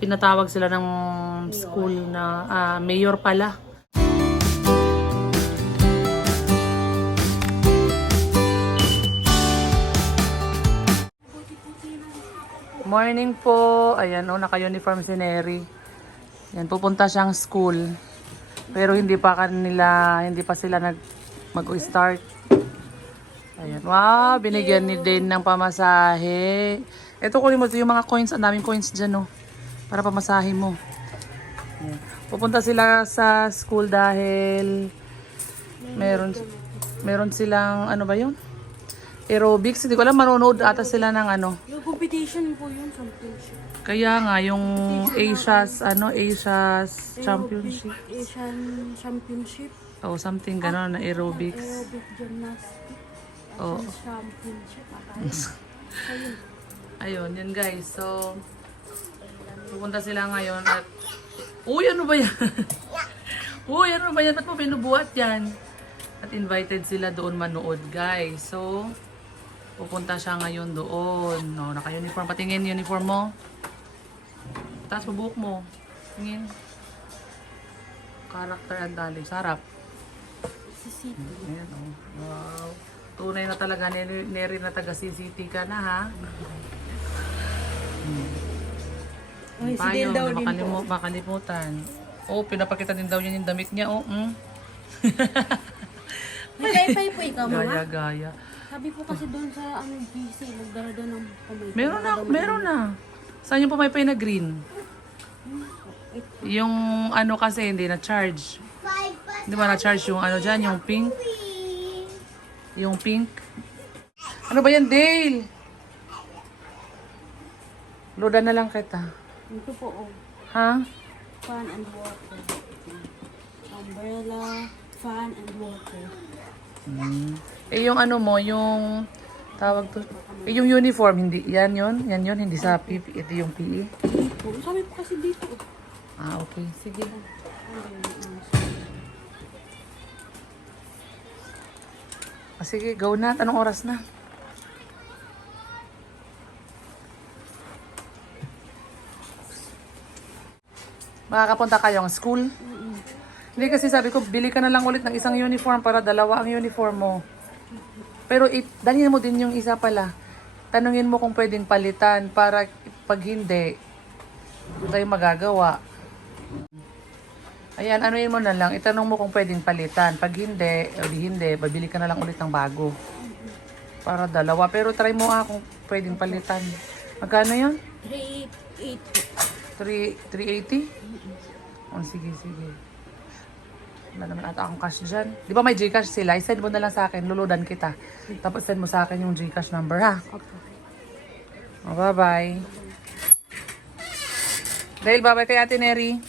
Pinatawag sila ng school na mayor pala. Morning po. Ayan naka-uniform si Neri. Yan, pupunta siyang school. Pero hindi pa sila mag-start. Ayan. Wow, binigyan ni Dane ng pamasahe. Ito, kunin mo ito yung mga coins. Ang daming coins dyan, oh. Para pamasahe mo. Ayan. Pupunta sila sa school dahil meron silang, ano ba yun? Aerobics. Hindi ko alam, manonood ata sila ng ano. Yung competition po yun, championship. Kaya nga, yung Asia's Championship. Asian Championship. Oh, something gano'n na aerobics. Aerobic gymnastics. Oh. Championship. Ayun, yun guys. So, pupunta sila ngayon at... Uy, ano ba yan? Uy, ano ba yan? Ba't mo pinubuhat yan? At invited sila doon manood, guys. So, pupunta siya ngayon doon. No, naka-uniform. Patingin uniform mo. Taas mo, buhok mo. Tingin. Character and dali. Sarap. CCT. Ayan, oh. Wow. Tunay na talaga. Neri na taga-CCT ka na, ha? Ay, si Payo, Dale daw din po. makalimutan. Oh, pinapakita din daw niya yung damit niya. Oh, May kaypay po ikaw, mama? Gaya. Sabi po kasi doon sa GC, magdala doon ng pamaypay. Meron na. Saan yung pumaypay na green? Yung ano kasi hindi na-charge. Hindi ba na-charge yung ano dyan, yung pink? Yung pink? Ano ba yan, Dale? Loadan na lang kita. Ito po, oh. Ha? Fan and water. Umbrella, fan and water. Eh yung ano mo, yung tawag to, yung uniform, hindi, yan yun, hindi sa PPE, ito yung PE. Po, sabi po kasi dito, oh. Ah, okay, sige. Sige, go na. Anong oras na? Makakapunta kayong school? Hindi kasi sabi ko, bili ka na lang ulit ng isang uniform para dalawa ang uniform mo. Pero dalhin mo din yung isa pala. Tanungin mo kung pwedeng palitan para pag hindi, tayo magagawa. Ayan, anuin mo na lang. Itanong mo kung pwedeng palitan. Pag hindi, o di hindi, babili ka na lang ulit ng bago. Para dalawa. Pero try mo kung pwedeng palitan. Magkano yun? 380. 380? Oh, sige. Wala naman ata akong cash dyan. Di ba may Gcash sila? I-send mo na lang sa akin. Luludan kita. Tapos send mo sa akin yung Gcash number, ha? Okay. Oh, bye-bye. Dahil bye-bye kay Ate Neri.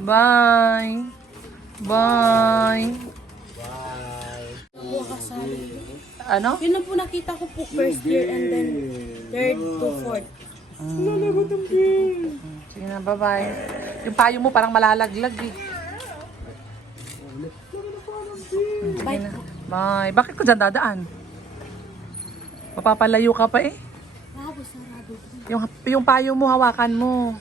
Bye. Ano? Yun lang po nakita ko po first year and then third to fourth. Sige na, bye-bye. Yung payo mo parang malalaglag eh. Sige na. Bye. Bakit ko dyan dadaan? Mapapalayo ka pa eh. Sarado. Yung payo mo, hawakan mo.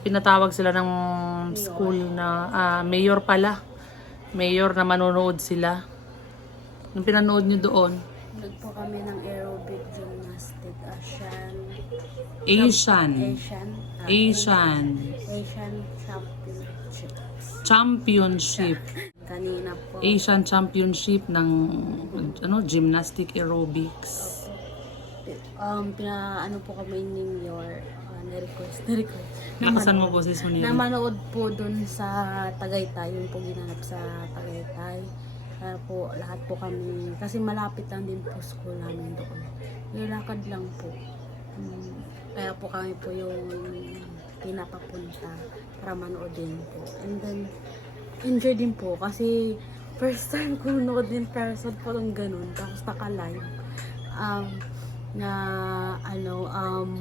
Pinatawag sila ng school na mayor pala. Mayor na manonood sila. Nung pinanood nyo doon? Nag po kami ng aerobic gymnastic Asian Championship. Kanina po. Asian Championship ng gymnastic aerobics. Ano po kami ni Mayor, na-request. Nakasan mo po sis mo nila? Namanood po dun sa Tagaytay, yun po ginanap sa Tagaytay. Kaya po, lahat po kami, kasi malapit lang din po school namin doon. Nilakad lang po. Kaya po kami po yung pinapapunta para manood din po. And then, enjoy din po kasi first time ko nood din person po ng ganun. Tapos naka-live. Na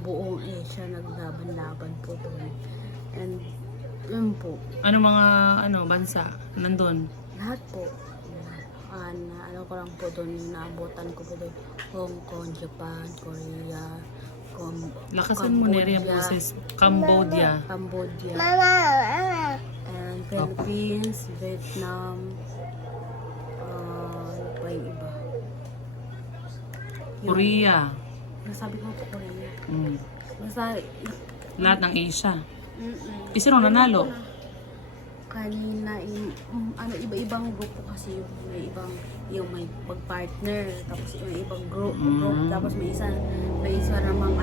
buong Asia naglaban-laban po doon. And yun po. Ano mga bansa nandun? Lahat po. Ano ko lang po doon, naabutan ko po doon. Hong Kong, Japan, Korea, Lakasan mo Neri ang boses. Cambodia. And Philippines, Vietnam, ano pa yung iba? Korea. Nasabi ko po Korea. Mm. Lahat ng Asia. Mm-mm. Sino nanalo? Kanina, iba-ibang grupo kasi yung may pag-partner, tapos yung ibang group, tapos may isa namang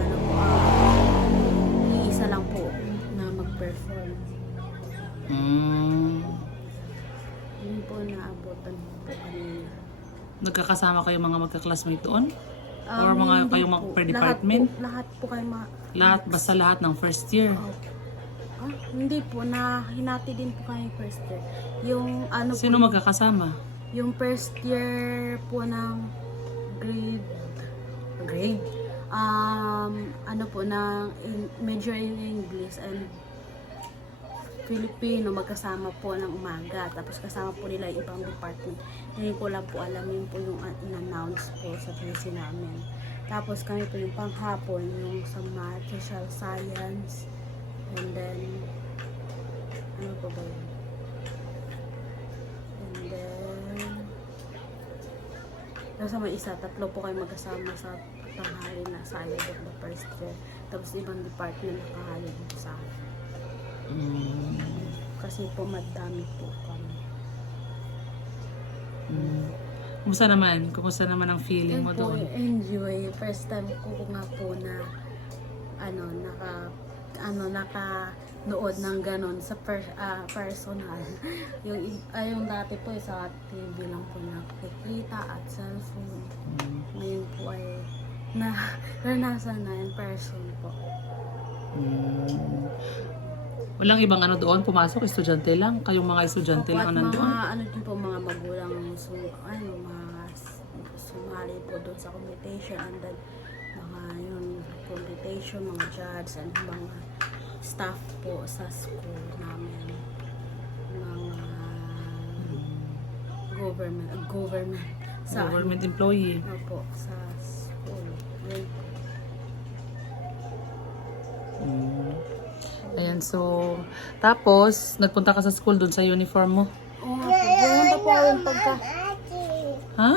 iisa lang po na mag-perform. Yun po naabutan po kanina. Nagkakasama kayo mga magka-classmate doon? Or Hindi mga kayong po. per department? Lahat po kayo Basta lahat ng first year? Hindi po, hinati din po kayo first year. Yung Sino magkakasama? yung first year po ng grade major in English and Filipino, magkasama po ng umaga, tapos kasama po nila yung ibang department. Hindi ko lang po alam yun po yung in-announce po sa PC namin. Tapos kami po yung panghapon, yung sa math, social science, and then ano pa ba yun? And then sa may isa, tatlo po kayo magkasama sa tanghali na sa ayod of the first year. Tapos ibang department nakahali dito sa akin. Kasi po madami po kami. Kumusta naman? Kumusta naman ang feeling mo po, doon? enjoy. First time ko nga po na nakanood ng ganon sa personal. yung dati po sa TV lang po nakikita at cellphone. Ngayon po ay naranasan na in person po. Walang ibang doon? Pumasok? Estudyante lang? Kayong mga estudyante lang ang nandoon? Din po mga magulang sumali po doon sa computation, and then mga yung computation, mga judge and mga staff po sa school namin, mga government employee. po sa school. Yun po. Ayan, so tapos nagpunta ka sa school doon sa uniform mo? Oo nga po. Pumunta po ako yung pagka... Ha?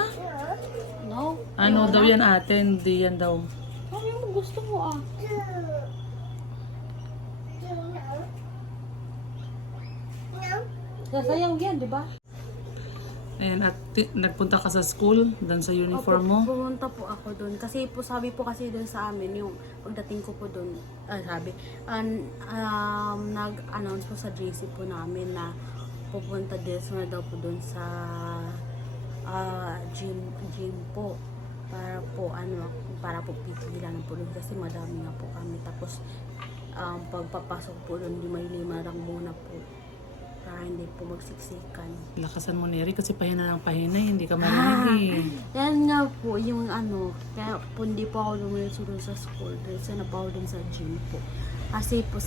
No? Ano daw yan ate? Hindi yan daw. Ano yung gusto mo Sasayaw yan, di ba? Ayan, at nagpunta ka sa school doon sa uniform mo? Opo, pumunta po ako doon. Kasi po sabi po kasi doon sa amin, yung pagdating ko po doon, nag-announce po sa JC po namin na pupunta din na daw po doon sa gym po. Para po pipilan po doon kasi madami nga po kami. Tapos pagpapasok po doon, lima lang muna po. Para hindi po magsiksikan. Lakasan mo Neri kasi pahina ng pahina, hindi ka marinig Yan nga po, yung kaya po hindi po ako lumilis doon sa school. Diretso na po ako doon sa gym po. Kasi po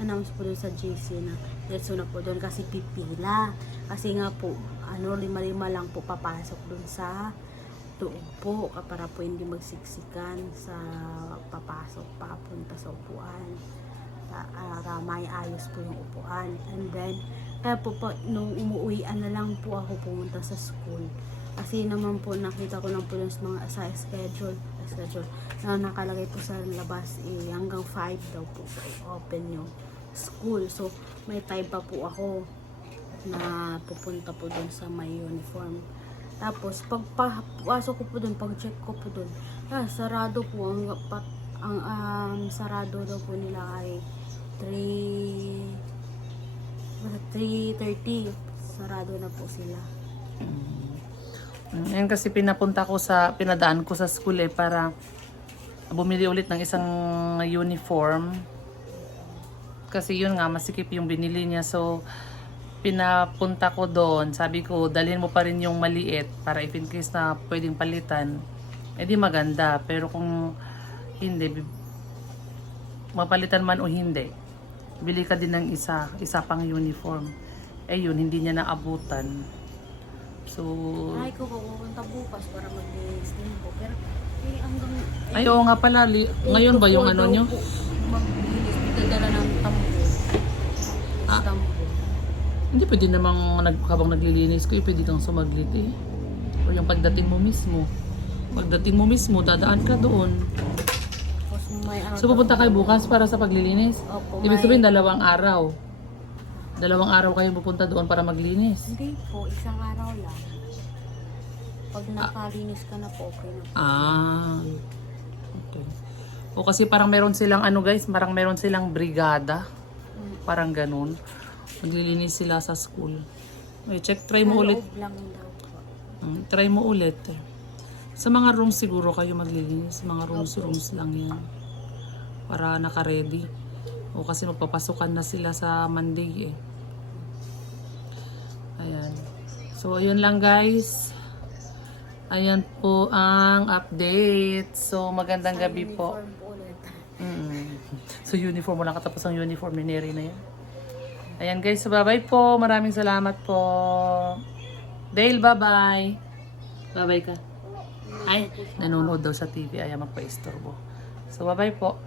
announce po doon sa JC na diretso na po doon kasi pipila. Kasi nga po, 5 lang po papasok doon sa loob po. Para po hindi magsiksikan sa papasok, papunta sa upuan. May ayos po yung upuan. And then, kaya po nung umuwian na lang po ako pumunta sa school. Kasi naman po nakita ko lang po yung sa schedule na nakalagay po sa labas hanggang 5 daw po open yung school. So, may time pa po ako na pupunta po dun sa may uniform. Tapos, pagpasok ko po dun, pag-check ko po dun, sarado po ang sarado daw po nila ay 3:30. Sarado na po sila. Ngayon kasi pinadaan ko sa school para bumili ulit ng isang uniform Kasi yun nga, masikip yung binili niya. So, pinapunta ko doon. Sabi ko, dalhin mo pa rin yung maliit para if in case na pwedeng palitan, edi maganda. Pero kung hindi, mapalitan man o hindi, bili ka din ng isa pang uniform. Eh yun, hindi niya naabutan. So, Ay ko pupunta bukas para mag-linis din po. Pero hanggang ay oo nga pala, ngayon ba yung ano nyo? Maglinis, dadala ng tambo. Tambo. Hindi pwede namang habang naglilinis ko, pwede kang sumaglit eh. O yung pagdating mo mismo. Pagdating mo mismo, dadaan ka doon. Tapos may ano. So pupunta kayo bukas para sa paglilinis? Opo, Ibig sabihin 2 araw. 2 araw kayo pupunta doon para maglinis. Hindi po, isang araw lang. Pag nakalinis ka na po, okay na po. Okay. O kasi parang meron silang ano guys, parang meron silang brigada. Parang ganun. Maglilinis sila sa school. Okay, check, try mo ulit. Loob lang daw po. Try mo ulit. Sa mga rooms siguro kayo maglilinis. Sa mga rooms lang yan. Para naka-ready. O kasi magpapasukan na sila sa Monday eh. Ayan. So, ayun lang guys. Ayan po ang update. So, magandang gabi po. Uniform po ulit. So, uniform mo lang katapos ang uniform ni Neri na yan. Ayan guys, so bye-bye po. Maraming salamat po. Dale, bye-bye. Bye-bye ka. Ay, nanonood daw sa TV. Ayaw magpa-istorbo. So, bye-bye po.